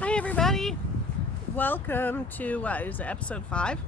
Hi everybody! Welcome to what is it, episode 5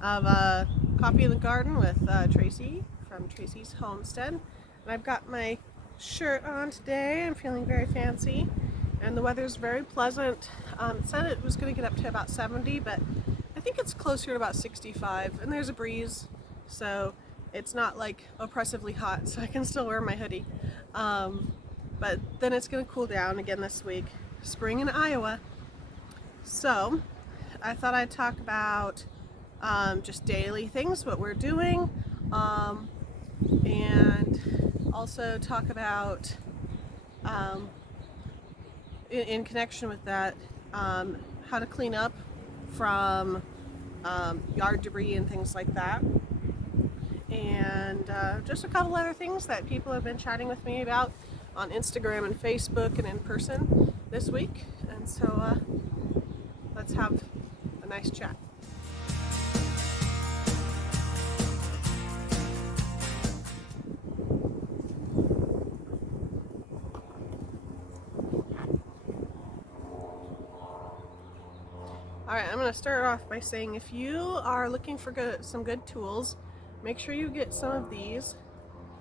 of Coffee in the Garden with Tracy from Tracy's Homestead. And I've got my shirt on today. I'm feeling very fancy and the weather's very pleasant. It said it was going to get up to about 70, but I think it's closer to about 65, and there's a breeze, so it's not like oppressively hot, so I can still wear my hoodie. But then it's going to cool down again this week. Spring in Iowa. So I thought I'd talk about just daily things, what we're doing, and also talk about, in connection with that, how to clean up from yard debris and things like that. And just a couple other things that people have been chatting with me about on Instagram and Facebook and in person this week. And so let's have a nice chat. Alright, I'm going to start off by saying if you are looking for some good tools, make sure you get some of these.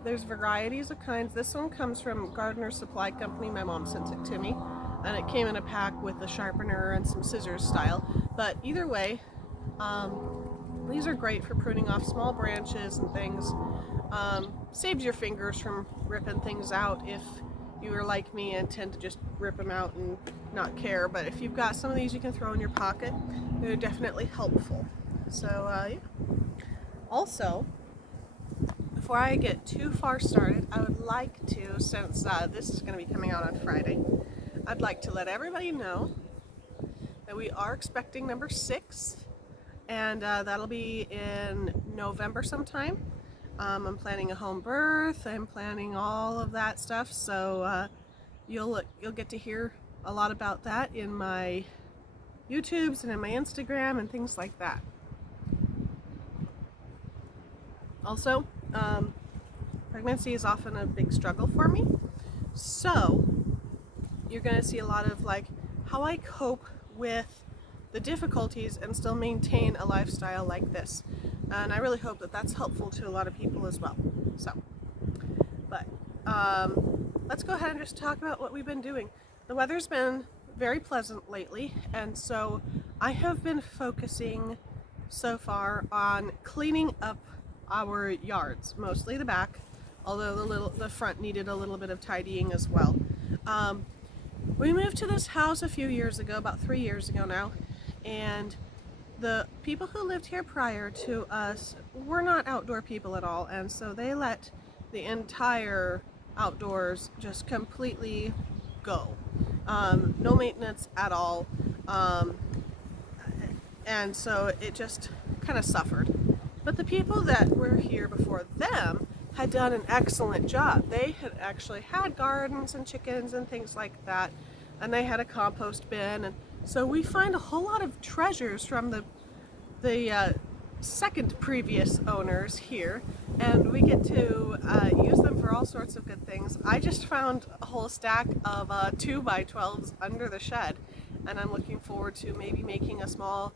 There's varieties of kinds. This one comes from Gardener Supply Company. My mom sent it to me, and it came in a pack with a sharpener and some scissors style. But either way, these are great for pruning off small branches and things. Saves your fingers from ripping things out if you are like me and tend to just rip them out and not care. But if you've got some of these you can throw in your pocket, they're definitely helpful. So yeah. Also, before I get too far started, I would like to, since this is going to be coming out on Friday, I'd like to let everybody know that we are expecting number 6, and that'll be in November sometime. I'm planning a home birth. I'm planning all of that stuff, so you'll get to hear a lot about that in my YouTubes and in my Instagram and things like that. Also, pregnancy is often a big struggle for me, so you're going to see a lot of like how I cope with the difficulties and still maintain a lifestyle like this, and I really hope that that's helpful to a lot of people as well. So, but let's go ahead and just talk about what we've been doing. The weather's been very pleasant lately, and so I have been focusing so far on cleaning up our yards, mostly the back, although the front needed a little bit of tidying as well. We moved to this house a few years ago, about 3 years ago now, and the people who lived here prior to us were not outdoor people at all, and so they let the entire outdoors just completely go. No maintenance at all, and so it just kind of suffered. But the people that were here before them had done an excellent job. They had actually had gardens and chickens and things like that, and they had a compost bin, and so we find a whole lot of treasures from the second previous owners here, and we get to use them for all sorts of good things. I just found a whole stack of 2x12s under the shed, and I'm looking forward to maybe making a small,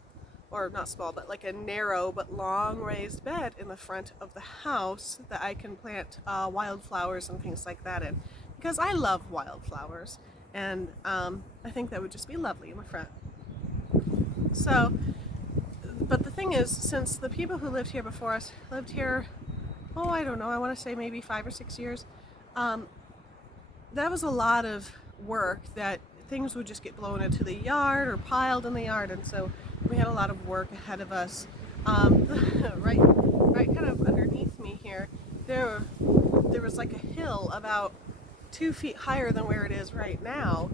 or not small, but like a narrow but long raised bed in the front of the house that I can plant wildflowers and things like that in, because I love wildflowers, and I think that would just be lovely in the front. So, but the thing is, since the people who lived here before us lived here, oh, I don't know, I want to say maybe 5 or 6 years, that was a lot of work that things would just get blown into the yard or piled in the yard, and so we had a lot of work ahead of us. Right kind of underneath me here, there was like a hill about 2 feet higher than where it is right now,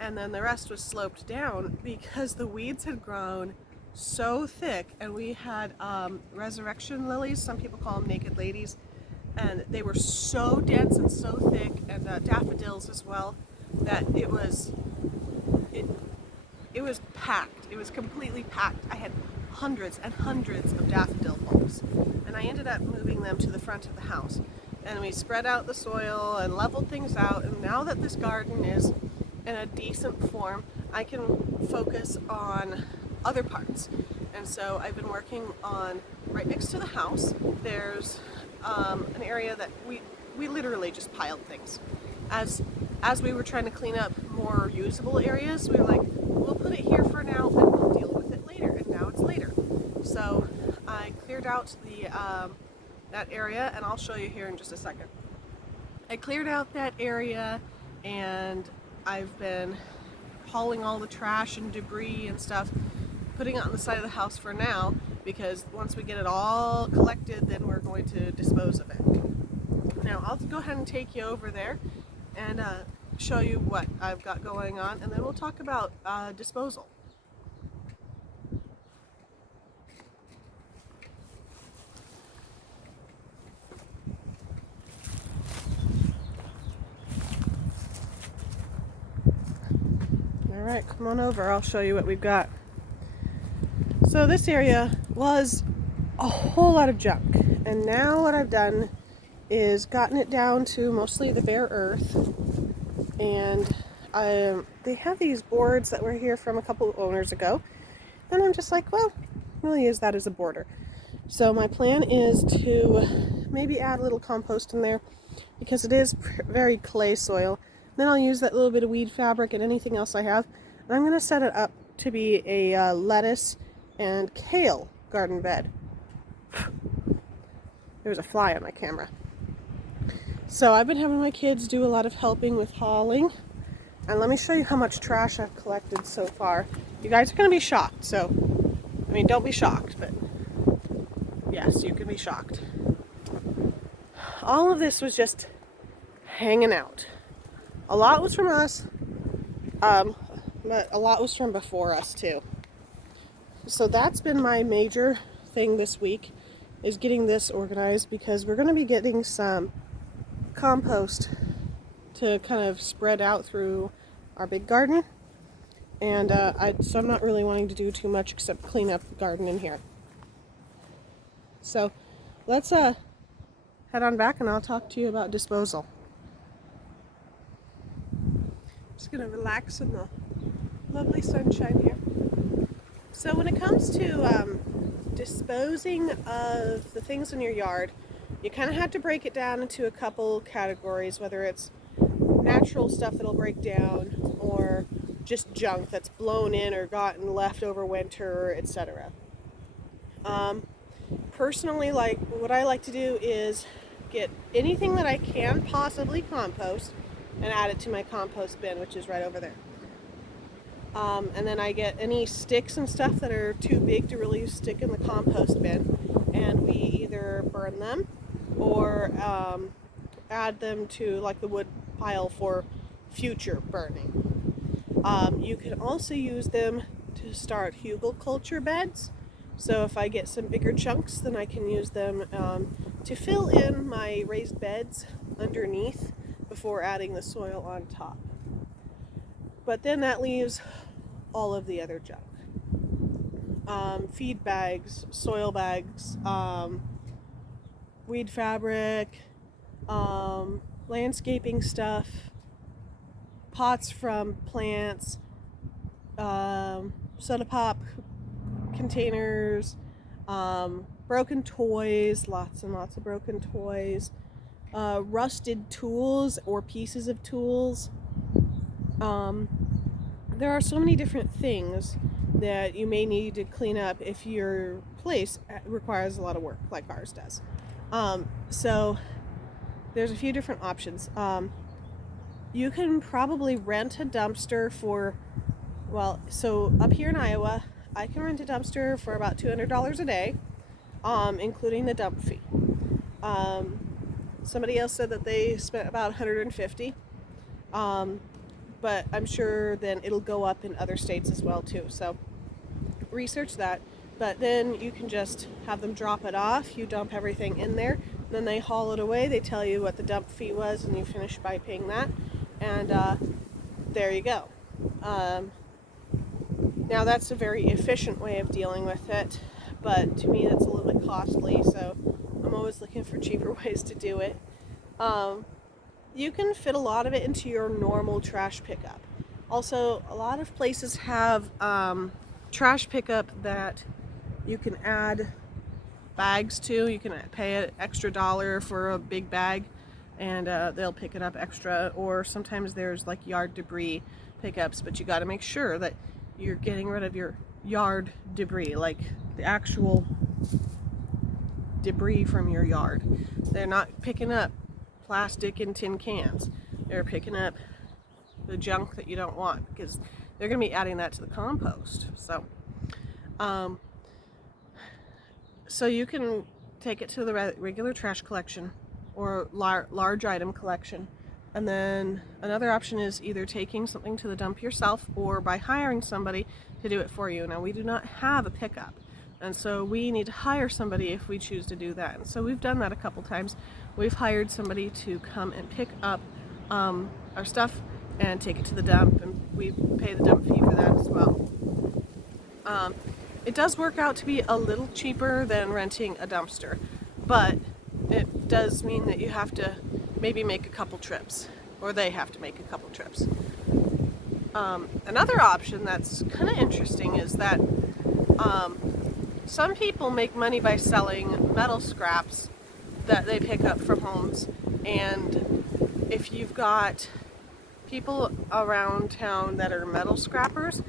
and then the rest was sloped down because the weeds had grown so thick, and we had resurrection lilies, some people call them naked ladies, and they were so dense and so thick, and daffodils as well, that it was packed. It was completely packed. I had hundreds and hundreds of daffodil bulbs, and I ended up moving them to the front of the house, and we spread out the soil and leveled things out, and now that this garden is in a decent form, I can focus on other parts. And so I've been working on, right next to the house, there's an area that we literally just piled things. As we were trying to clean up more usable areas, we were like, we'll put it here for now and we'll deal with it later. And now it's later. So I cleared out the that area, and I'll show you here in just a second. I cleared out that area, and I've been hauling all the trash and debris and stuff, putting it on the side of the house for now, because once we get it all collected, then we're going to dispose of it. Now I'll go ahead and take you over there and show you what I've got going on, and then we'll talk about disposal. Alright, come on over, I'll show you what we've got. So this area was a whole lot of junk, and now what I've done is gotten it down to mostly the bare earth. And they have these boards that were here from a couple of owners ago, and I'm just like, well, we'll use that as a border. So my plan is to maybe add a little compost in there, because it is very clay soil. Then I'll use that little bit of weed fabric and anything else I have, and I'm going to set it up to be a lettuce and kale garden bed. There's a fly on my camera. So I've been having my kids do a lot of helping with hauling, and let me show you how much trash I've collected so far. You guys are going to be shocked, so, I mean, don't be shocked, but yes, you can be shocked. All of this was just hanging out. A lot was from us, but a lot was from before us too. So that's been my major thing this week, is getting this organized, because we're going to be getting some compost to kind of spread out through our big garden, and so I'm not really wanting to do too much except clean up the garden in here. So let's head on back, and I'll talk to you about disposal. Just gonna relax in the lovely sunshine here. So when it comes to disposing of the things in your yard, you kind of have to break it down into a couple categories, whether it's natural stuff that'll break down or just junk that's blown in or gotten left over winter, etc. Personally, like, what I like to do is get anything that I can possibly compost and add it to my compost bin, which is right over there. And then I get any sticks and stuff that are too big to really stick in the compost bin, and we either burn them or add them to like the wood pile for future burning. You can also use them to start hugelkultur beds. So if I get some bigger chunks, then I can use them to fill in my raised beds underneath before adding the soil on top. But then that leaves all of the other junk. Feed bags, soil bags, weed fabric, landscaping stuff, pots from plants, soda pop containers, broken toys, lots and lots of broken toys, rusted tools or pieces of tools. There are so many different things that you may need to clean up if your place requires a lot of work, like ours does. So there's a few different options. You can probably rent a dumpster for, so up here in Iowa, I can rent a dumpster for about $200 a day, including the dump fee. Somebody else said that they spent about $150. But I'm sure then it'll go up in other states as well too. So research that. But then you can just have them drop it off. You dump everything in there. Then they haul it away. They tell you what the dump fee was, and you finish by paying that. And there you go. Now that's a very efficient way of dealing with it. But to me that's a little bit costly. So I'm always looking for cheaper ways to do it. You can fit a lot of it into your normal trash pickup. Also, a lot of places have trash pickup that you can add bags to. You can pay an extra $1 for a big bag, and they'll pick it up extra. Or sometimes there's like yard debris pickups, but you got to make sure that you're getting rid of your yard debris, like the actual debris from your yard. They're not picking up plastic and tin cans. They're picking up the junk that you don't want, because they're going to be adding that to the compost. So you can take it to the regular trash collection or large item collection. And then another option is either taking something to the dump yourself or by hiring somebody to do it for you. Now, we do not have a pickup, and so we need to hire somebody if we choose to do that. And so we've done that a couple times. We've hired somebody to come and pick up our stuff and take it to the dump, and we pay the dump fee for that as well. It does work out to be a little cheaper than renting a dumpster, but it does mean that you have to maybe make a couple trips, or they have to make a couple trips. Another option that's kind of interesting is that some people make money by selling metal scraps that they pick up from homes, and if you've got people around town that are metal scrappers,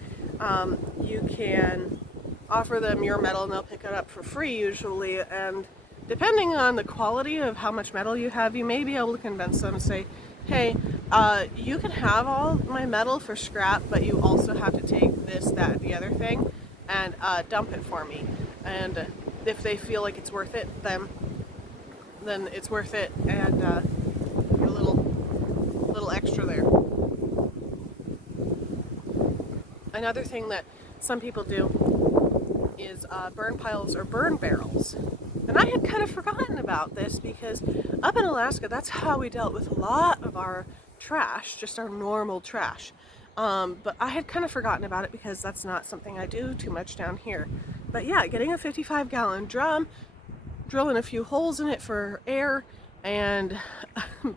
you can offer them your metal and they'll pick it up for free usually, and depending on the quality of how much metal you have, you may be able to convince them and say, hey, you can have all my metal for scrap, but you also have to take this, that, the other thing and dump it for me. And if they feel like it's worth it, then it's worth it, and a little extra there. Another thing that some people do is burn piles or burn barrels. And I had kind of forgotten about this because up in Alaska, that's how we dealt with a lot of our trash, just our normal trash. But I had kind of forgotten about it because that's not something I do too much down here. But yeah, getting a 55-gallon drum, drilling a few holes in it for air, and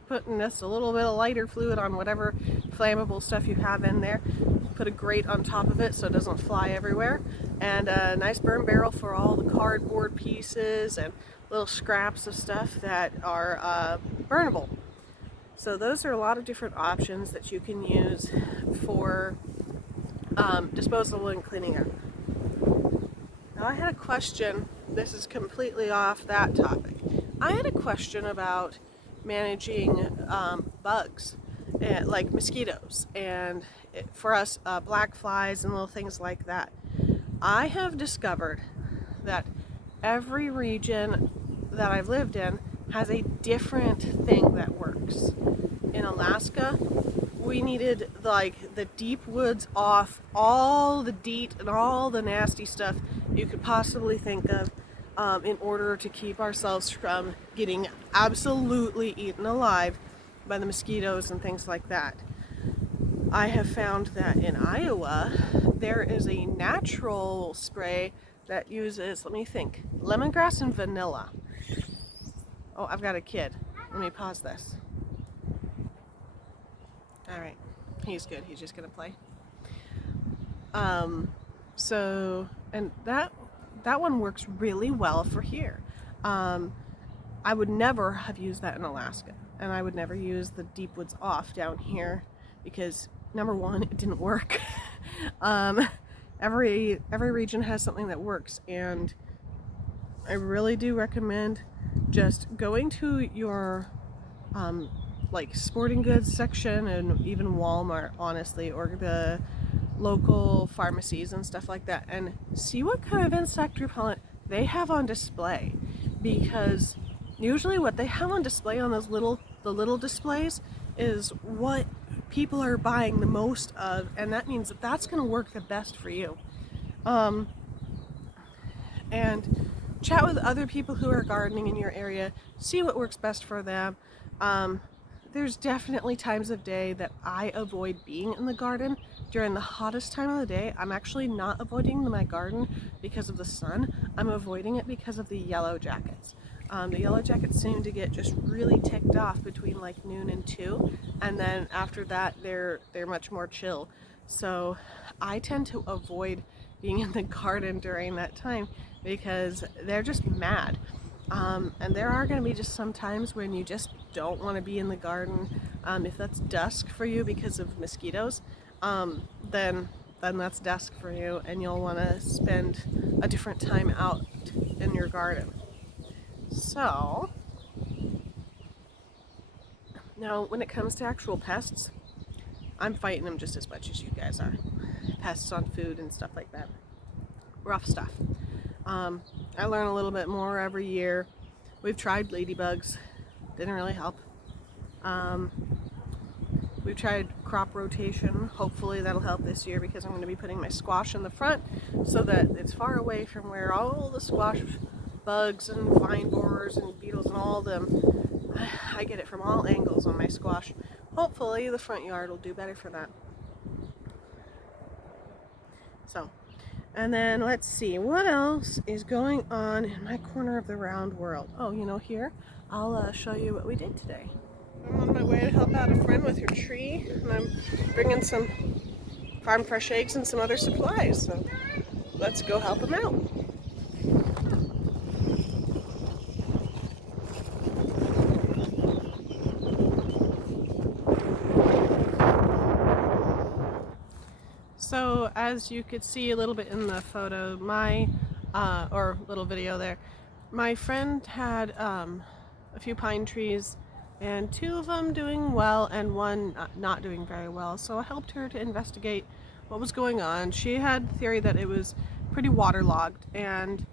putting just a little bit of lighter fluid on whatever flammable stuff you have in there. Put a grate on top of it so it doesn't fly everywhere, and a nice burn barrel for all the cardboard pieces and little scraps of stuff that are burnable. So those are a lot of different options that you can use for disposal and cleaning up. Now, I had a question. This is completely off that topic. I had a question about managing bugs, like mosquitoes, and for us, black flies and little things like that. I have discovered that every region that I've lived in has a different thing that works. In Alaska, we needed like the deep woods off, all the DEET and all the nasty stuff you could possibly think of, in order to keep ourselves from getting absolutely eaten alive by the mosquitoes and things like that. I have found that in Iowa, there is a natural spray that uses, let me think, lemongrass and vanilla. Oh, I've got a kid. Let me pause this. All right, he's good. He's just gonna play. And that one works really well for here. I would never have used that in Alaska, and I would never use the deep woods off down here because number one, it didn't work. Every region has something that works, and I really do recommend just going to your like sporting goods section and even Walmart, honestly, or the local pharmacies and stuff like that, and see what kind of insect repellent they have on display, because usually what they have on display on those little displays is what people are buying the most of, and that means that that's going to work the best for you. And chat with other people who are gardening in your area, see what works best for them. There's definitely times of day that I avoid being in the garden. During the hottest time of the day, I'm actually not avoiding my garden because of the sun. I'm avoiding it because of the yellow jackets. The yellow jackets seem to get just really ticked off between like noon and 2, and then after that they're much more chill. So I tend to avoid being in the garden during that time because they're just mad. And there are going to be just some times when you just don't want to be in the garden. If that's dusk for you because of mosquitoes, then that's dusk for you, and you'll want to spend a different time out in your garden. So now when it comes to actual pests, I'm fighting them just as much as you guys are. Pests on food and stuff like that. Rough stuff. I learn a little bit more every year. We've tried ladybugs. Didn't really help. We've tried crop rotation. Hopefully that'll help this year because I'm going to be putting my squash in the front so that it's far away from where all the squash bugs and vine borers and beetles and all them. I get it from all angles on my squash. Hopefully the front yard will do better for that. So, and then let's see what else is going on in my corner of the round world. Oh, you know, here I'll show you what we did today. I'm on my way to help out a friend with her tree, and I'm bringing some farm fresh eggs and some other supplies. So let's go help them out. So as you could see a little bit in the photo, or little video there, my friend had a few pine trees, and 2 of them doing well and 1 not doing very well. So I helped her to investigate what was going on. She had the theory that it was pretty waterlogged, and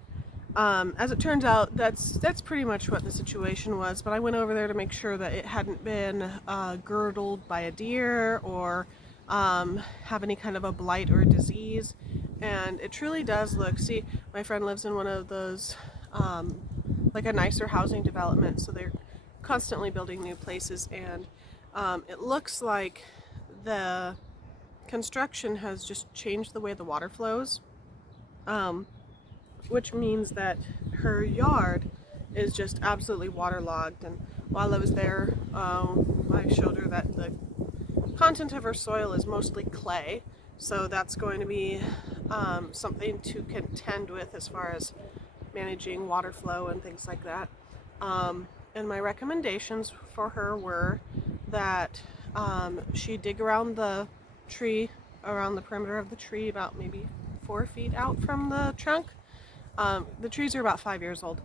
as it turns out, that's pretty much what the situation was. But I went over there to make sure that it hadn't been girdled by a deer or have any kind of a blight or disease. And it truly does look, see, my friend lives in one of those like a nicer housing development, so they're constantly building new places, and it looks like the construction has just changed the way the water flows, which means that her yard is just absolutely waterlogged. And while I was there, I showed her that the content of her soil is mostly clay, so that's going to be something to contend with as far as managing water flow and things like that. And my recommendations for her were that she dig around the tree, around the perimeter of the tree, about maybe 4 feet out from the trunk. The trees are about 5 years old.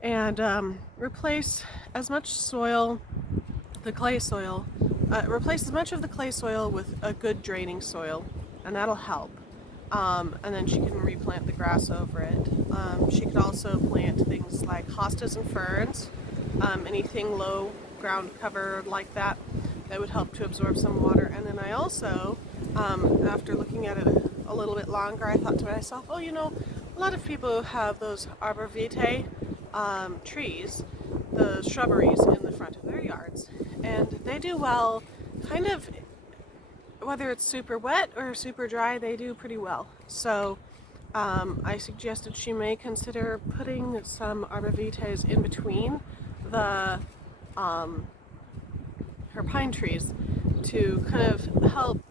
And replace as much soil, the clay soil, replace as much of the clay soil with a good draining soil, and that'll help. And then she can replant the grass over it. She could also plant things like hostas and ferns, anything low ground cover like that would help to absorb some water. And then I also, after looking at it a little bit longer, I thought to myself, oh, you know, a lot of people have those arbor vitae trees, the shrubberies in the front of their yards, and they do well, kind of, whether it's super wet or super dry, they do pretty well. So I suggested she may consider putting some arbor vitaes in between the her pine trees to kind of help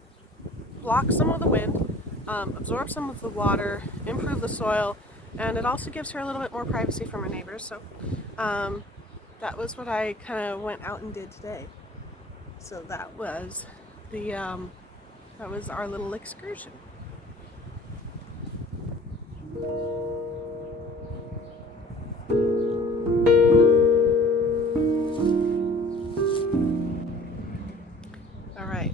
block some of the wind, absorb some of the water, improve the soil, and it also gives her a little bit more privacy from her neighbors. So that was what I kind of went out and did today. So that was our little excursion. All right.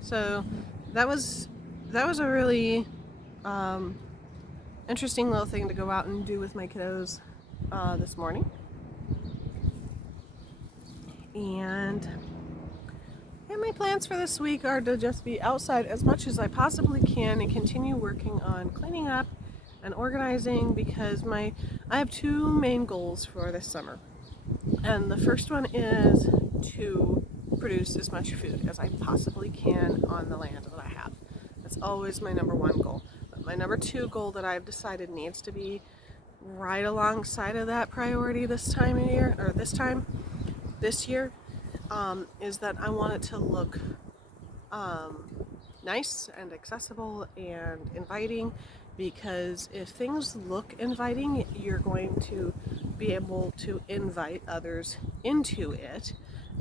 So that was a really interesting little thing to go out and do with my kiddos this morning. And my plans for this week are to just be outside as much as I possibly can and continue working on cleaning up and organizing, because I have 2 main goals for this summer. And the first one is to produce as much food as I possibly can on the land that I have. That's always my number 1 goal. But my number 2 goal that I've decided needs to be right alongside of that priority this time of year, or this year, is that I want it to look nice and accessible and inviting, because if things look inviting, you're going to be able to invite others into it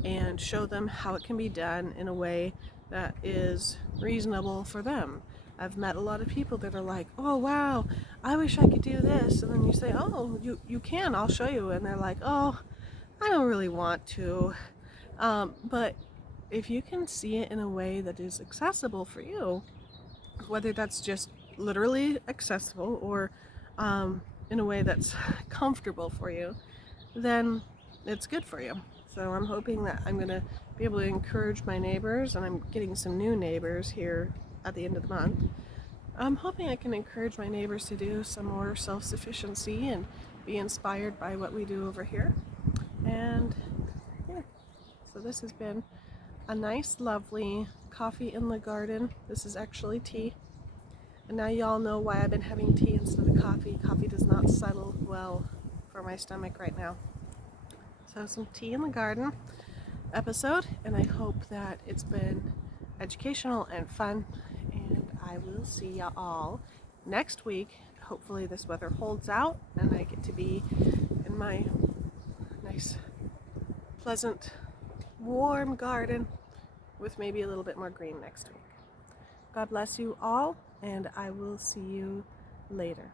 and show them how it can be done in a way that is reasonable for them. I've met a lot of people that are like, oh wow, I wish I could do this, and then you say, oh, you can, I'll show you, and they're like, oh, I don't really want to. But if you can see it in a way that is accessible for you, whether that's just literally accessible or in a way that's comfortable for you, then it's good for you. So I'm hoping that I'm going to be able to encourage my neighbors, and I'm getting some new neighbors here at the end of the month. I'm hoping I can encourage my neighbors to do some more self-sufficiency and be inspired by what we do over here. And yeah, so this has been a nice, lovely coffee in the garden. This is actually tea. And now y'all know why I've been having tea instead of coffee. Coffee does not settle well for my stomach right now. So some tea in the garden episode, and I hope that it's been educational and fun, and I will see y'all next week. Hopefully this weather holds out and I get to be in my nice, pleasant, warm garden with maybe a little bit more green next week. God bless you all, and I will see you later.